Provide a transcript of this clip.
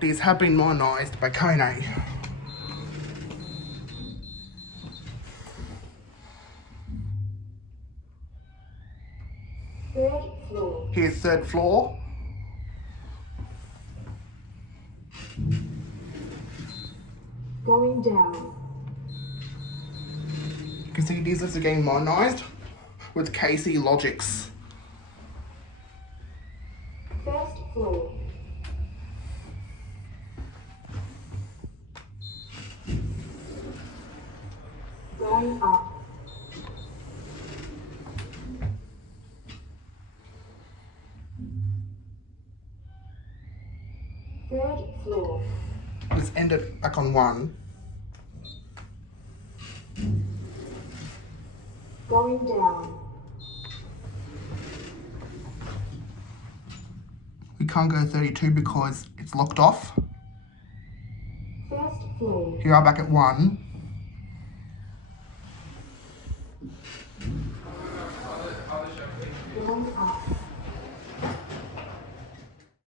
These have been modernised by Kone. Third floor. Here's third floor. Going down. You can see these lifts are getting modernised with KC logics. First floor. Going up. Third floor. Let's end it back on 1. Going down. We can't go 32 because it's locked off. First floor. Here we are back at 1.